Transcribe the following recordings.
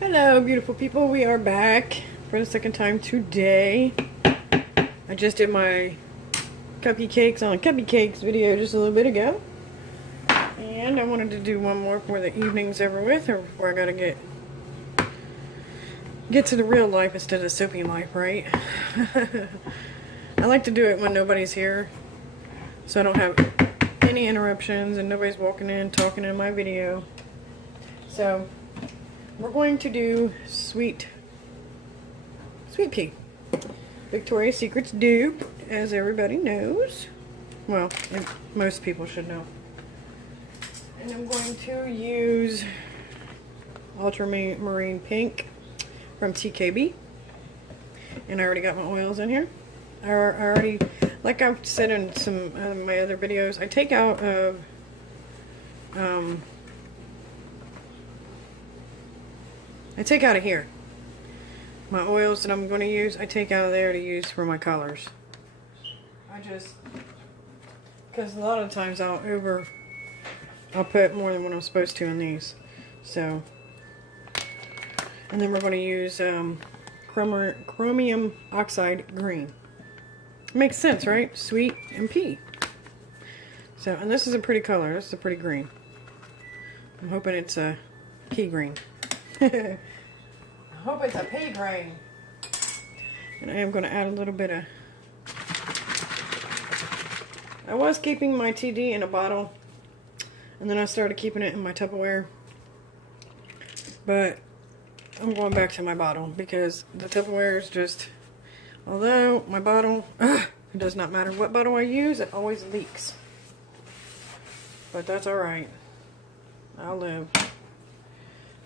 Hello beautiful people, we are back for the second time today. I just did my cupcakes on cupcakes video just a little bit ago, and I wanted to do one more for the evening's over with, or before I gotta get to the real life instead of soapy life, right? I like to do it when nobody's here, so I don't have any interruptions and nobody's walking in talking in my video. So we're going to do sweet pea. Victoria's Secret's dupe, as everybody knows. Well, most people should know. And I'm going to use Ultramarine Pink from TKB. And I already got my oils in here. I already, like I've said in some of my other videos, I take out of here. My oils that I'm going to use, I take out of there to use for my colors. Because a lot of times I'll put more than what I'm supposed to in these. So, and then we're going to use chromium oxide green. Makes sense, right? Sweet and pea. So, and this is a pretty color. This is a pretty green. I'm hoping it's a pea green. I hope it's a pea green. And I am going to add a little bit of... I was keeping my TD in a bottle, and then I started keeping it in my Tupperware. But I'm going back to my bottle because the Tupperware is just... Although my bottle, it does not matter what bottle I use, it always leaks. But that's alright. I'll live.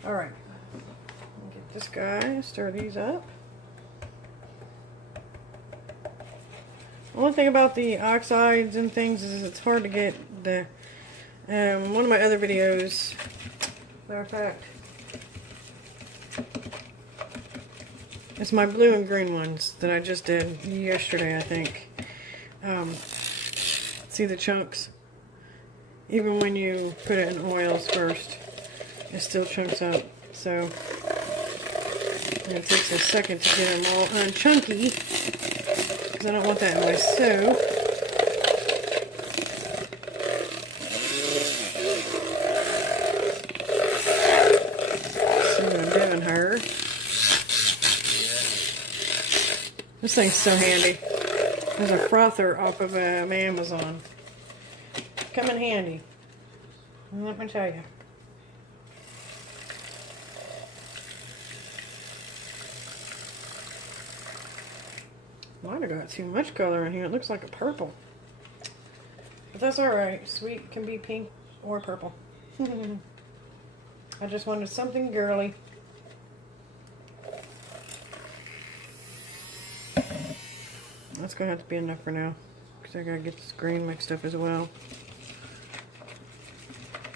Alright. Get this guy, stir these up. The only thing about the oxides and things is it's hard to get the... one of my other videos, matter of fact, it's my blue and green ones that I just did yesterday, I think. See the chunks? Even when you put it in oils first, it still chunks up. So it takes a second to get them all unchunky, because I don't want that in my soap. See what I'm doing her. This thing's so handy. There's a frother off of Amazon. Come in handy. Let me tell you. Might have got too much color in here. It looks like a purple. But that's alright. Sweet can be pink or purple. I just wanted something girly. That's going to have to be enough for now, because I got to get this green mixed up as well.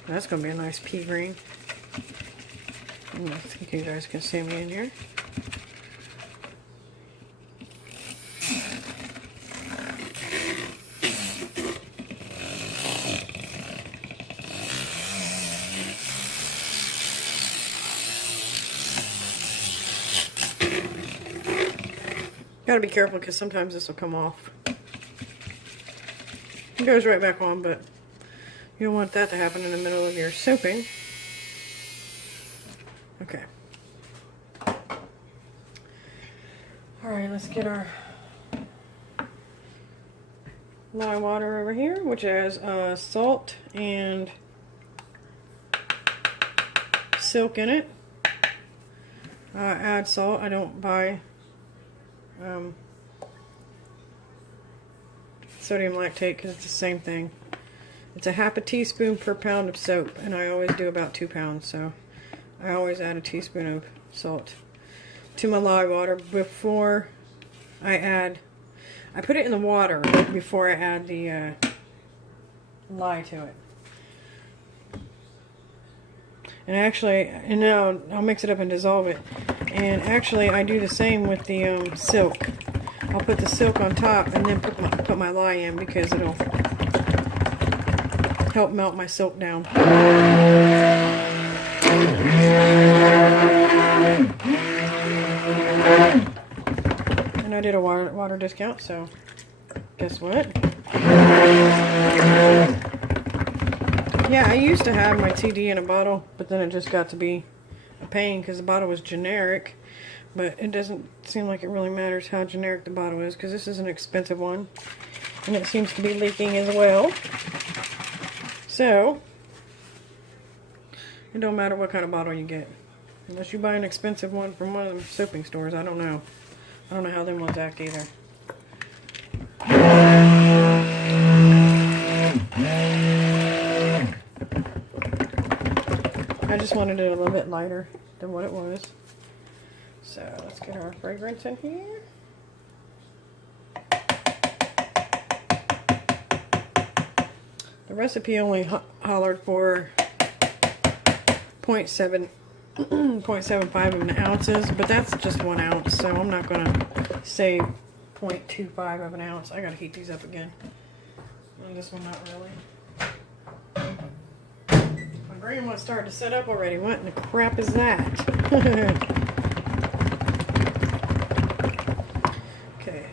That's going to be a nice pea green. I think you guys can see me in here. Gotta be careful because sometimes this will come off. It goes right back on, but you don't want that to happen in the middle of your soaping. Okay. Alright, let's get our lye water over here, which has salt and silk in it. Add salt. I don't buy sodium lactate because it's the same thing. It's a half a teaspoon per pound of soap, and I always do about 2 pounds, so I always add a teaspoon of salt to my lye water before I put it in the water before I add the lye to it. And actually, now I'll mix it up and dissolve it. And actually, I do the same with the silk. I'll put the silk on top and then put my lye in because it'll help melt my silk down. And I did a water discount, so guess what? Yeah, I used to have my TD in a bottle, but then it just got to be a pain because the bottle was generic. But it doesn't seem like it really matters how generic the bottle is because this is an expensive one. And it seems to be leaking as well. So, it don't matter what kind of bottle you get. Unless you buy an expensive one from one of the soaping stores, I don't know. I don't know how them ones act either. I just wanted it a little bit lighter than what it was. So let's get our fragrance in here. The recipe only hollered for 0.75 of an ounces, but that's just 1 ounce, so I'm not going to say 0.25 of an ounce. I got to heat these up again. And this one, not really. My green one started to set up already. What in the crap is that? Okay.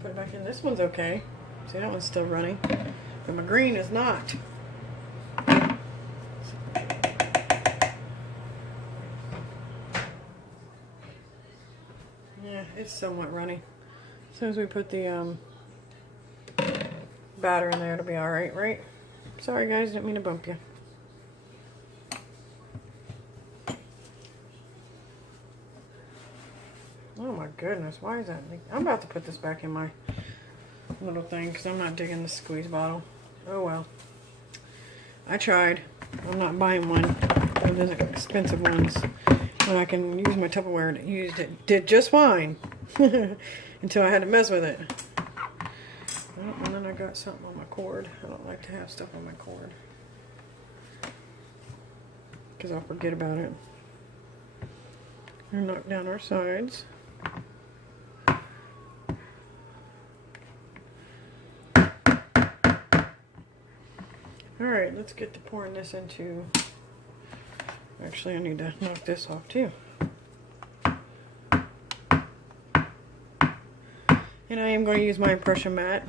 Put it back in. This one's okay. See, that one's still running. But my green is not. Yeah, it's somewhat runny. As soon as we put the batter in there, it'll be alright, right? Sorry guys, didn't mean to bump you. Oh my goodness, why is that leaking? I'm about to put this back in my little thing because I'm not digging the squeeze bottle. Oh well. I tried. I'm not buying one of those expensive ones when I can use my Tupperware and it did just fine until I had to mess with it. Oh, and then I got something on my cord. I don't like to have stuff on my cord because I'll forget about it. And knock down our sides. Alright, let's get to pouring this into... Actually, I need to knock this off too. And I am going to use my impression mat.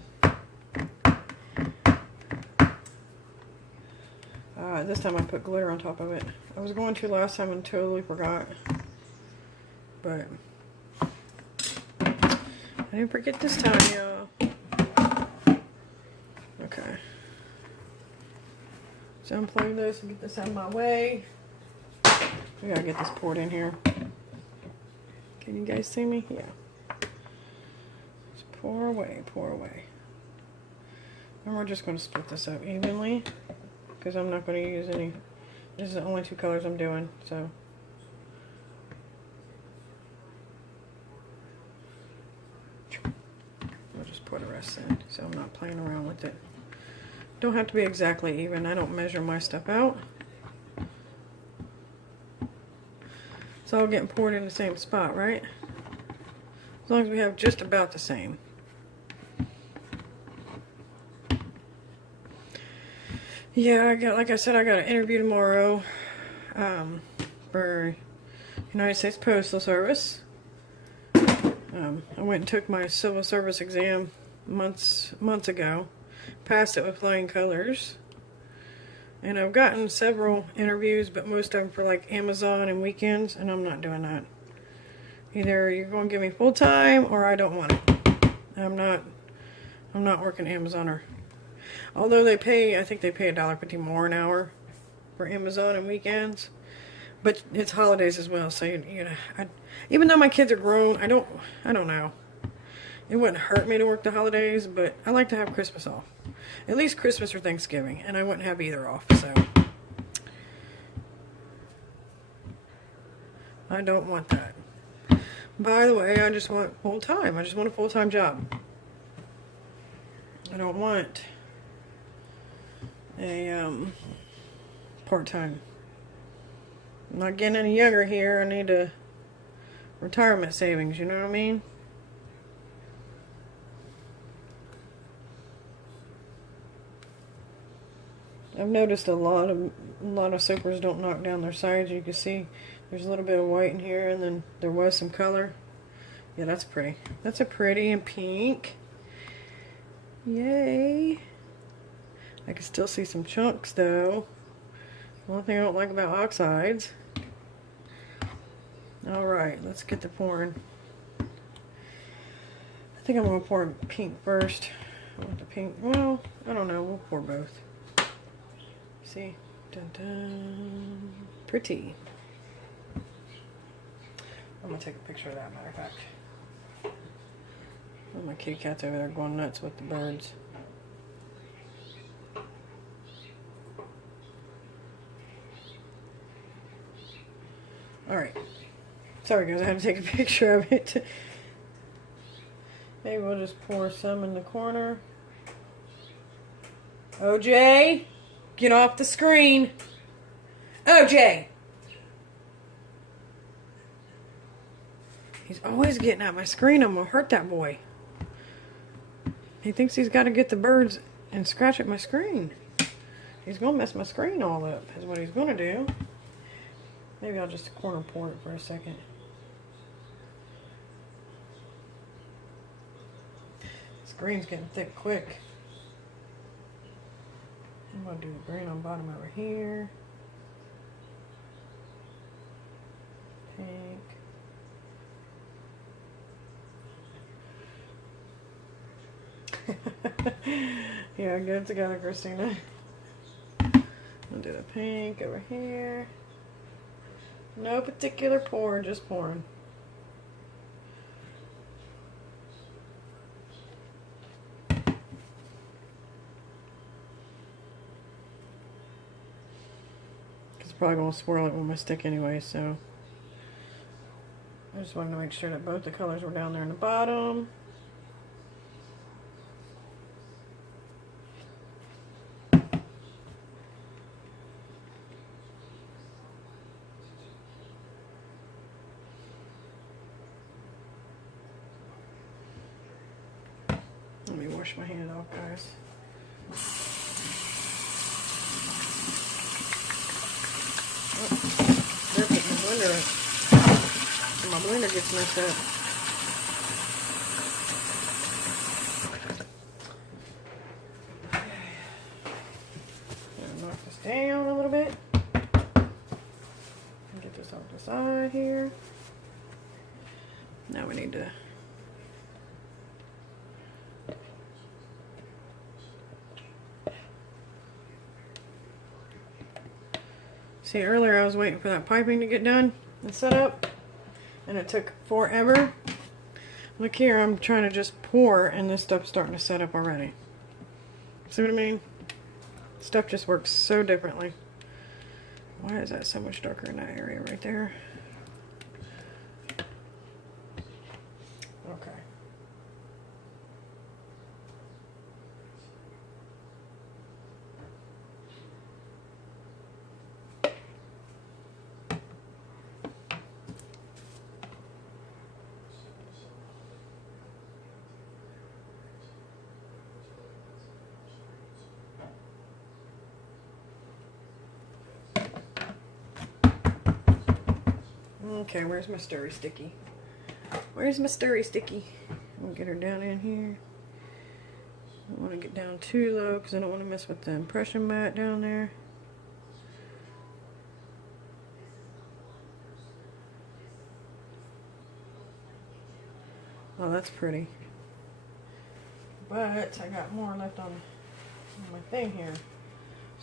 This time I put glitter on top of it. I was going to last time and totally forgot. But I didn't forget this time, y'all. Okay. So unplug this and get this out of my way. We gotta get this poured in here. Can you guys see me? Yeah. Just pour away, pour away. And we're just gonna split this up evenly because I'm not gonna use any. This is the only 2 colors I'm doing, so. I'll just pour the rest in, so I'm not playing around with it. Don't have to be exactly even. I don't measure my stuff out. It's all getting poured in the same spot, right? As long as we have just about the same. Yeah, like I said, I got an interview tomorrow for United States Postal Service. I went and took my civil service exam months ago. Passed it with flying colors. And I've gotten several interviews, but most of them for like Amazon and weekends, and I'm not doing that. Either you're going to give me full time or I don't want it. I'm not working Amazon, or although they pay, I think they pay $1.50 more an hour for Amazon and weekends. But it's holidays as well, so you know, even though my kids are grown, I don't know. It wouldn't hurt me to work the holidays, but I like to have Christmas off. At least Christmas or Thanksgiving, and I wouldn't have either off, so I don't want that. By the way, I just want full-time. I just want a full-time job. I don't want a part-time. I'm not getting any younger here. I need a retirement savings, you know what I mean? I've noticed a lot of soapers don't knock down their sides. You can see there's a little bit of white in here, and then there was some color. Yeah, that's pretty. That's a pretty and pink. Yay. I can still see some chunks though. One thing I don't like about oxides. Alright, let's get to pouring. I think I'm going to pour pink first. I want the pink. Well, I don't know. We'll pour both. See? Dun dun. Pretty. I'm going to take a picture of that, matter of fact. Oh, my kitty cat's over there going nuts with the birds. Alright. Sorry guys, I had to take a picture of it. Maybe we'll just pour some in the corner. OJ! Get off the screen! OJ! He's always getting at my screen. I'm gonna hurt that boy. He thinks he's got to get the birds and scratch at my screen. He's gonna mess my screen all up, is what he's gonna do. Maybe I'll just corner pour it for a second. Green's getting thick quick. I'm going to do the green on bottom over here. Pink. Yeah, get it together, Christina. I'll do the pink over here. No particular pour, just pouring. Probably going to swirl it with my stick anyway, so I just wanted to make sure that both the colors were down there in the bottom. Let me wash my hand off, guys. They're putting my blender in. My blender gets messed up. Knock this down a little bit. Get this off the side here. Now we need to see, earlier I was waiting for that piping to get done and set up, and it took forever. Look here, I'm trying to just pour, and this stuff's starting to set up already. See what I mean? Stuff just works so differently. Why is that so much darker in that area right there? Okay. Okay, where's my stirry sticky? Where's my stirry sticky? We'll get her down in here. I don't want to get down too low because I don't want to mess with the impression mat down there. Oh, that's pretty. but I got more left on my thing here.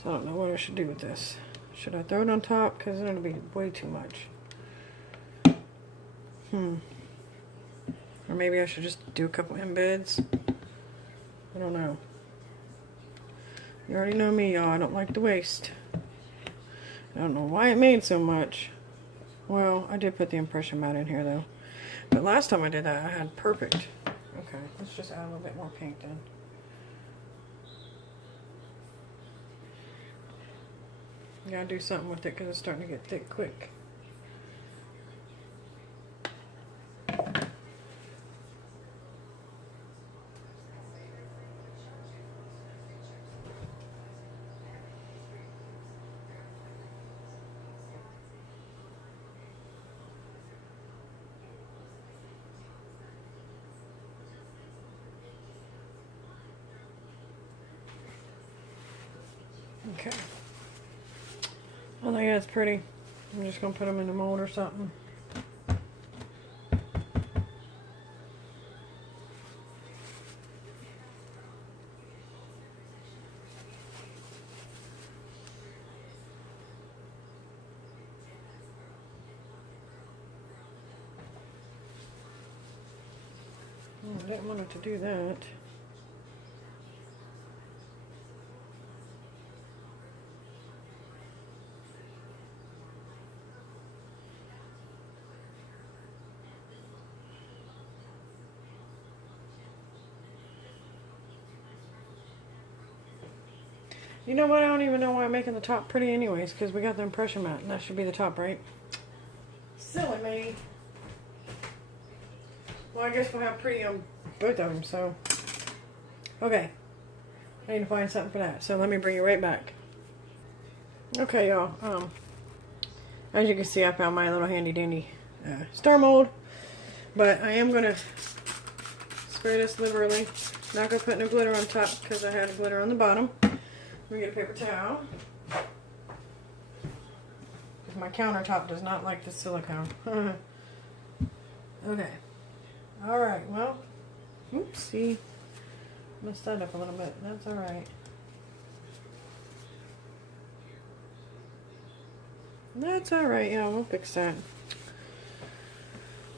So I don't know what I should do with this. Should I throw it on top? Because it'll be way too much. Or maybe I should just do a couple embeds. I don't know. You already know me, y'all. I don't like to waste. I don't know why it made so much. Well, I did put the impression mat in here, though. But last time I did that, I had perfect. Okay, let's just add a little bit more pink then. You gotta do something with it because it's starting to get thick quick. Okay. I think that's pretty. I'm just going to put them in the mold or something. Oh, I didn't want it to do that. You know what? I don't even know why I'm making the top pretty anyways, because we got the impression mat, and that should be the top, right? Silly me. Well, I guess we'll have pretty on both of them, so. Okay. I need to find something for that, so let me bring you right back. Okay, y'all. As you can see, I found my little handy dandy star mold, but I am going to spray this liberally. Not going to put no glitter on top because I had glitter on the bottom. Let me get a paper towel. Because my countertop does not like the silicone. Okay. Alright, well. Oopsie. Messed that up a little bit. That's alright. That's alright, yeah, we'll fix that.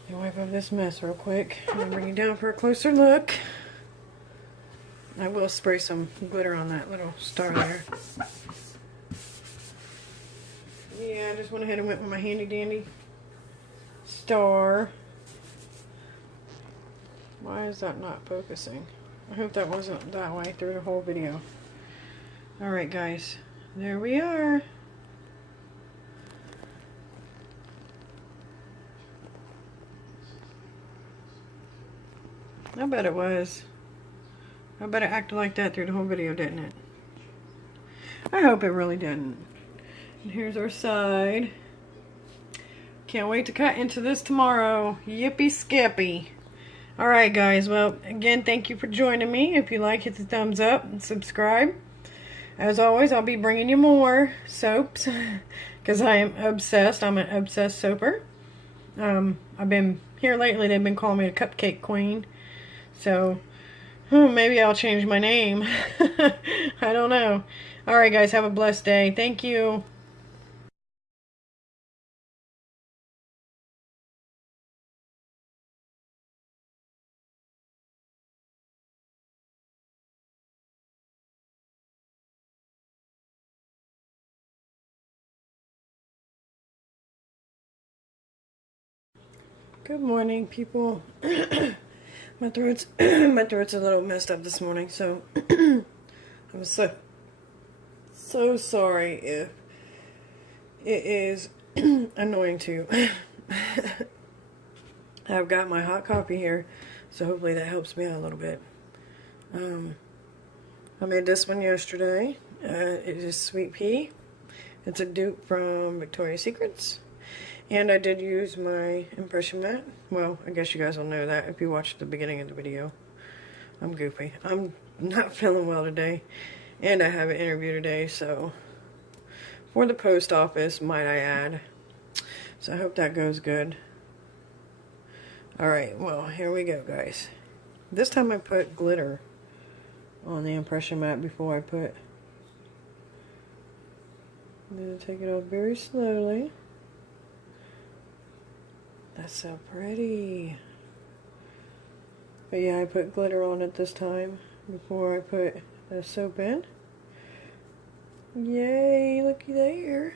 Let me wipe up this mess real quick. I'm going to bring you down for a closer look. I will spray some glitter on that little star there. Yeah, I just went ahead and went with my handy dandy star. Why is that not focusing? I hope that wasn't that way through the whole video. Alright guys, there we are. I bet it was. I bet it acted like that through the whole video, didn't it? I hope it really didn't. And here's our side. Can't wait to cut into this tomorrow. Yippee skippy. Alright guys, well, again, thank you for joining me. If you like, hit the thumbs up and subscribe. As always, I'll be bringing you more soaps. Because I am obsessed. I'm an obsessed soaper. I've been, here lately, they've been calling me a cupcake queen. So, maybe I'll change my name. I don't know. Alright guys, have a blessed day. Thank you. Good morning, people. My throat's my throat's a little messed up this morning, so I'm so sorry if it is annoying to. I've got my hot coffee here, so hopefully that helps me out a little bit. I made this one yesterday. It is sweet pea. It's a dupe from Victoria's Secrets. And I did use my impression mat. Well, I guess you guys will know that if you watched the beginning of the video. I'm goofy. I'm not feeling well today. And I have an interview today, so for the post office, might I add. So I hope that goes good. Alright, well, here we go, guys. This time I put glitter on the impression mat before I put. I'm going to take it off very slowly. That's so pretty. But yeah, I put glitter on it this time before I put the soap in. Yay, looky there.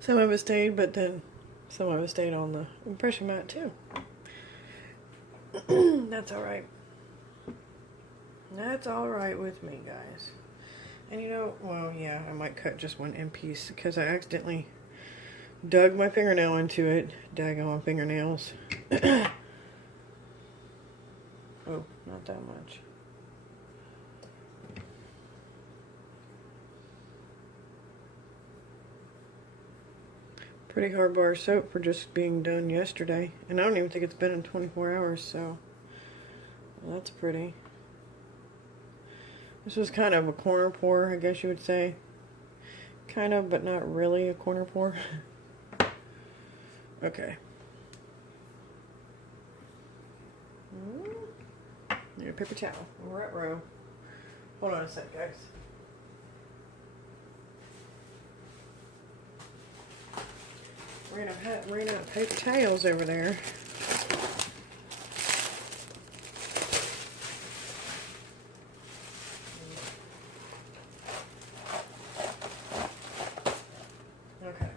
Some of it stayed, but then some of it stayed on the impression mat too. That's alright. That's alright with me, guys. And you know, well, yeah, I might cut just one end piece because I accidentally dug my fingernail into it. Daggone fingernails. Oh, not that much. Pretty hard bar soap for just being done yesterday. And I don't even think it's been in 24 hours, so that's pretty. This was kind of a corner pour, I guess you would say. Kind of, but not really a corner pour. Okay. Need a paper towel. We're at row. Hold on a sec, guys. Ran out of paper towels over there. Okay.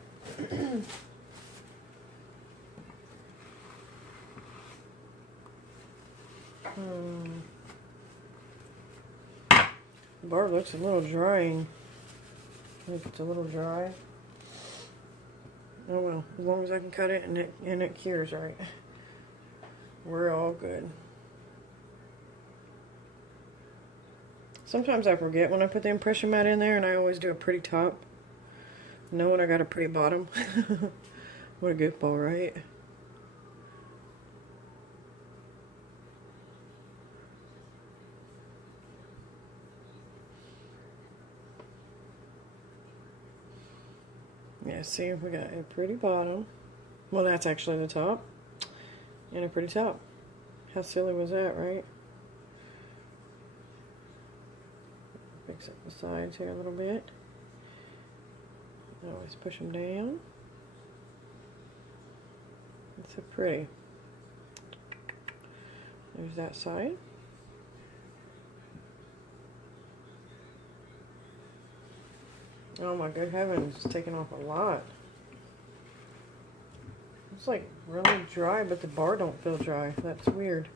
The bar looks a little drying. I think it's a little dry. Oh well, as long as I can cut it and it cures right, we're all good. Sometimes I forget when I put the impression mat in there, and I always do a pretty top, knowing I got a pretty bottom. What a goofball, right? Yeah, see, we got a pretty bottom. Well, that's actually the top. And a pretty top. How silly was that, right? Fix up the sides here a little bit. Always push them down. It's so pretty. There's that side. Oh my good heavens, it's taking off a lot. It's like really dry, but the bar don't feel dry. That's weird.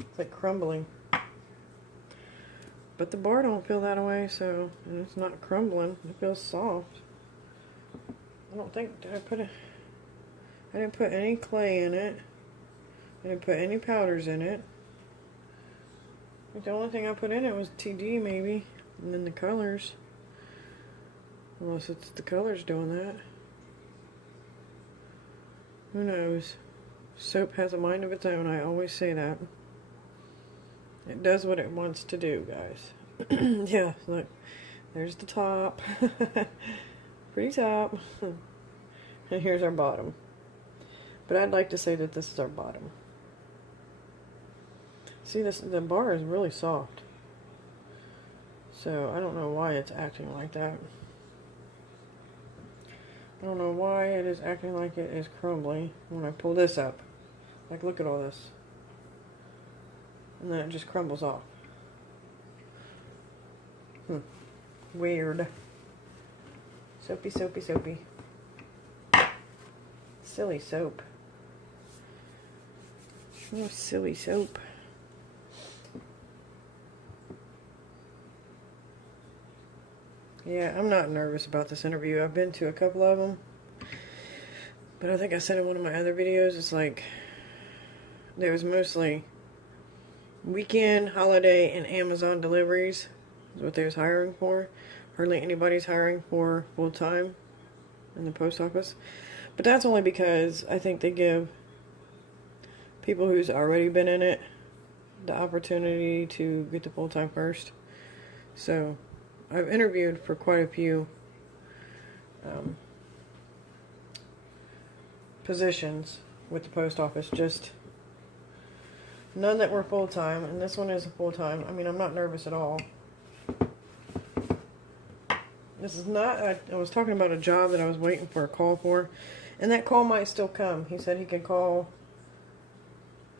It's like crumbling. But the bar don't feel that way, so, and it's not crumbling. It feels soft. I don't think, I didn't put any clay in it. I didn't put any powders in it. I think the only thing I put in it was TD maybe, and then the colors. Unless it's the colors doing that. Who knows? Soap has a mind of its own. I always say that. It does what it wants to do, guys. Yeah, look. There's the top. Pretty top. And here's our bottom. But I'd like to say that this is our bottom. See, the bar is really soft. So I don't know why it's acting like that. I don't know why it is acting like it is crumbly when I pull this up. Like, look at all this. And then it just crumbles off. Weird. Soapy, soapy, soapy. Silly soap. Oh, silly soap. Yeah, I'm not nervous about this interview. I've been to a couple of them. But I think I said in one of my other videos, it's like, there was mostly weekend, holiday, and Amazon deliveries. Is what they was hiring for. Hardly anybody's hiring for full-time in the post office. But that's only because I think they give people who's already been in it the opportunity to get the full-time first. So I've interviewed for quite a few positions with the post office, just None that were full-time, and this one is a full-time. I mean, I'm not nervous at all. This is not, I was talking about a job that I was waiting for a call for, and that call might still come. He said he could call,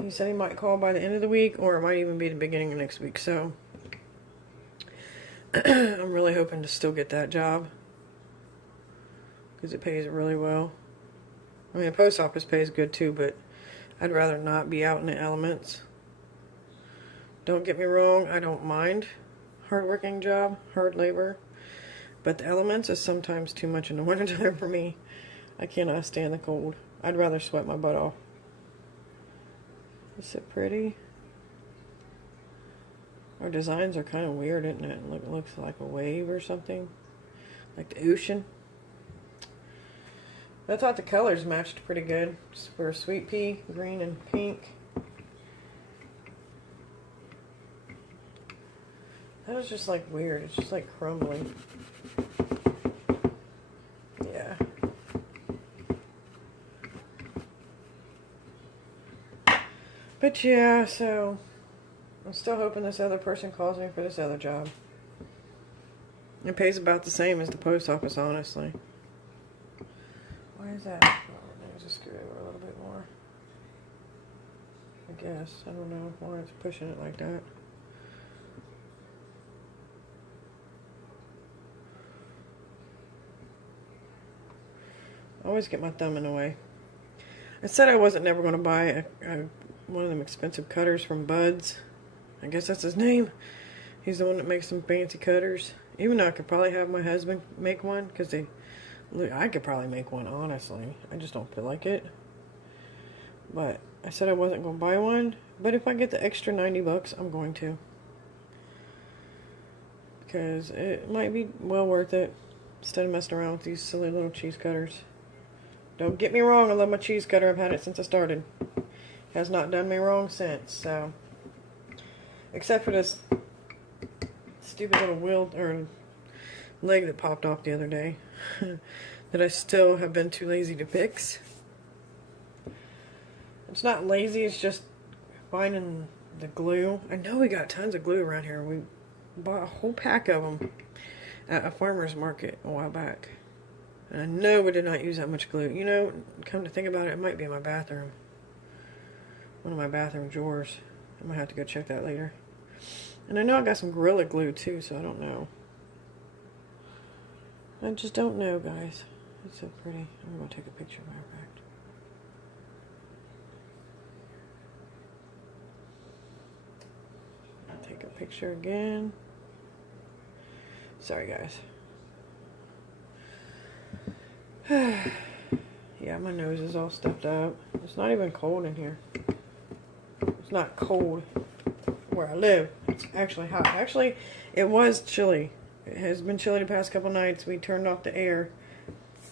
he said he might call by the end of the week, or it might even be the beginning of next week, so I'm really hoping to still get that job, because it pays really well. I mean, the post office pays good too, but I'd rather not be out in the elements. Don't get me wrong, I don't mind hard-working job, hard labor, but the elements is sometimes too much in the wintertime for me. I cannot stand the cold. I'd rather sweat my butt off. Is it pretty? Our designs are kind of weird, isn't it? It looks like a wave or something, like the ocean. I thought the colors matched pretty good for a sweet pea, green and pink. That was just like weird. It's just like crumbling. Yeah. But yeah, so I'm still hoping this other person calls me for this other job. It pays about the same as the post office, honestly. Why is that? Oh, there's a screwdriver a little bit more. I guess. I don't know why it's pushing it like that. I always get my thumb in the way. I said I wasn't never going to buy one of them expensive cutters from Bud's. I guess that's his name. He's the one that makes some fancy cutters. Even though I could probably have my husband make one, because I could probably make one, honestly. I just don't feel like it. But I said I wasn't going to buy one. But if I get the extra 90 bucks, I'm going to. Because it might be well worth it. Instead of messing around with these silly little cheese cutters. Don't get me wrong, I love my cheese cutter. I've had it since I started. Has not done me wrong since, so. Except for this stupid little wheel or leg that popped off the other day. That I still have been too lazy to fix. It's not lazy, it's just finding the glue. I know we got tons of glue around here. We bought a whole pack of them at a farmer's market a while back. And I know we did not use that much glue. You know, come to think about it, it might be in my bathroom. One of my bathroom drawers. I might have to go check that later. And I know I got some Gorilla Glue too, so I don't know. I just don't know, guys. It's so pretty. I'm going to take a picture, matter of fact. I'll take a picture again. Sorry, guys. Yeah, my nose is all stuffed up. It's not even cold in here. It's not cold where I live. It's actually hot. Actually, it was chilly. It has been chilly the past couple nights. We turned off the air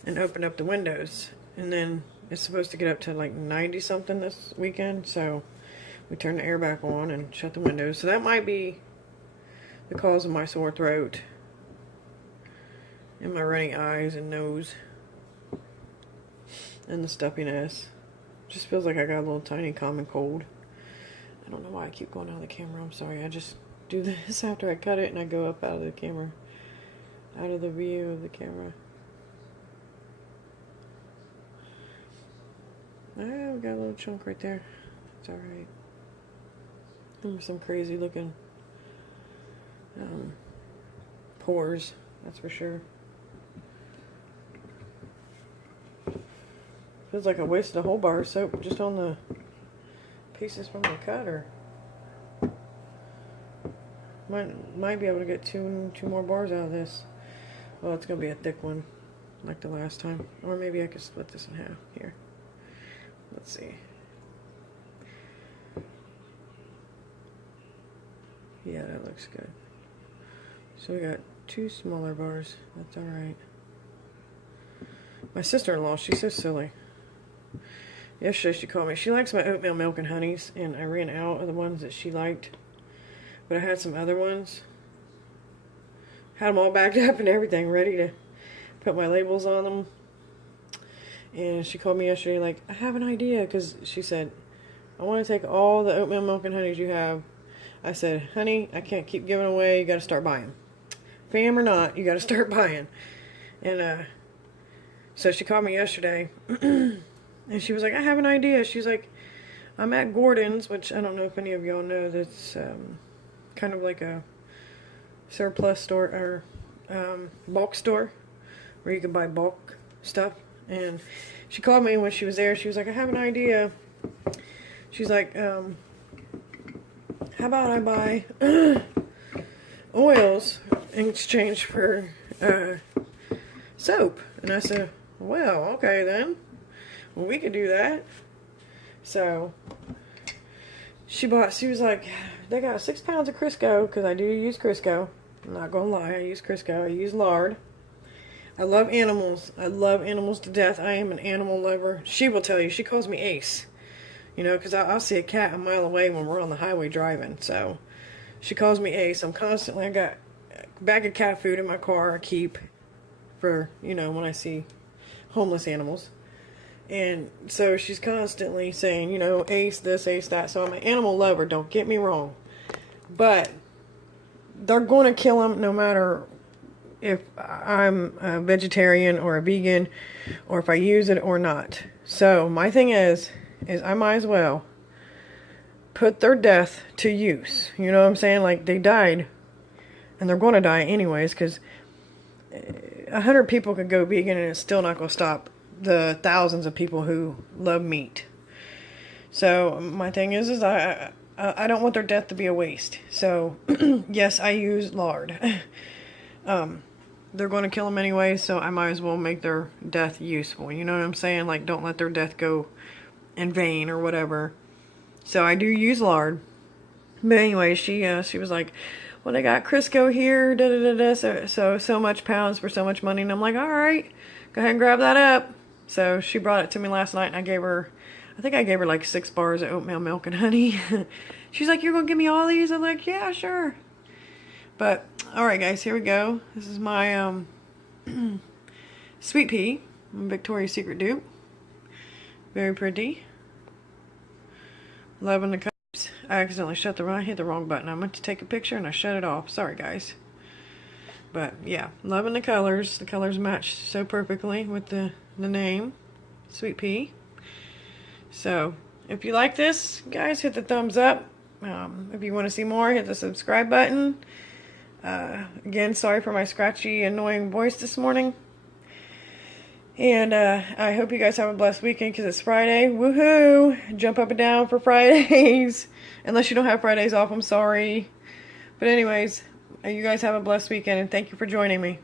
and opened up the windows. And then it's supposed to get up to like 90 something this weekend. So we turned the air back on and shut the windows. So that might be the cause of my sore throat and my running eyes and nose. And the stuffiness. Just feels like I got a little tiny common cold. I don't know why I keep going out of the camera. I'm sorry. I just do this after I cut it and I go up out of the camera. Out of the view of the camera. Ah, we got a little chunk right there. It's alright. There's some crazy looking pores. That's for sure. Feels like I wasted a whole bar of soap just on the pieces from the cutter. Might be able to get two more bars out of this. Well, it's gonna be a thick one, like the last time. Or maybe I could split this in half here. Let's see. Yeah, that looks good. So we got two smaller bars. That's alright. My sister-in-law, she's so silly. Yesterday she called me. She likes my oatmeal milk and honeys, and I ran out of the ones that she liked. But I had some other ones. Had them all backed up and everything, ready to put my labels on them. And she called me yesterday like, I have an idea, because she said, I want to take all the oatmeal milk and honeys you have. I said, honey, I can't keep giving away. You got to start buying. Fam or not, you got to start buying. And so she called me yesterday, and she was like, I have an idea. She's like, I'm at Gordon's, which I don't know if any of y'all know. That's kind of like a surplus store or bulk store where you can buy bulk stuff. And she called me when she was there. She was like, I have an idea. She's like, how about I buy oils in exchange for soap? And I said, well, okay then. Well, we could do that. So she was like, they got 6 pounds of Crisco, because I do use Crisco. I'm not gonna lie, I use Crisco. I use lard. I love animals. I love animals to death. I am an animal lover. She will tell you. She calls me Ace. You know, because I'll see a cat a mile away when we're on the highway driving. So she calls me Ace. I got a bag of cat food in my car I keep for, you know, when I see homeless animals. And so she's constantly saying, you know, Ace this, Ace that. So I'm an animal lover, don't get me wrong. But they're going to kill them no matter if I'm a vegetarian or a vegan or if I use it or not. So my thing is I might as well put their death to use. You know what I'm saying? Like, they died, and they're going to die anyways, because 100 people could go vegan and it's still not going to stop the thousands of people who love meat. So my thing is I don't want their death to be a waste. So yes, I use lard. They're going to kill them anyway, so I might as well make their death useful. You know what I'm saying? Like, don't let their death go in vain or whatever. So I do use lard. But anyway, she was like, well, they got Crisco here, da da da da, so much pounds for so much money. And I'm like, all right, go ahead and grab that up. So she brought it to me last night, and I think I gave her like 6 bars of oatmeal milk and honey. She's like, you're gonna give me all these? I'm like, yeah, sure. But all right, guys, here we go. This is my sweet pea, Victoria's Secret dupe. Very pretty. Loving the colors. I accidentally hit the wrong button. I meant to take a picture and I shut it off. Sorry, guys. But yeah, loving the colors. The colors match so perfectly with the name, Sweet Pea. So if you like this, guys, hit the thumbs up. If you want to see more, hit the subscribe button. Again, sorry for my scratchy, annoying voice this morning. And I hope you guys have a blessed weekend, because it's Friday. Woohoo! Jump up and down for Fridays. Unless you don't have Fridays off, I'm sorry. But anyways, you guys have a blessed weekend, and thank you for joining me.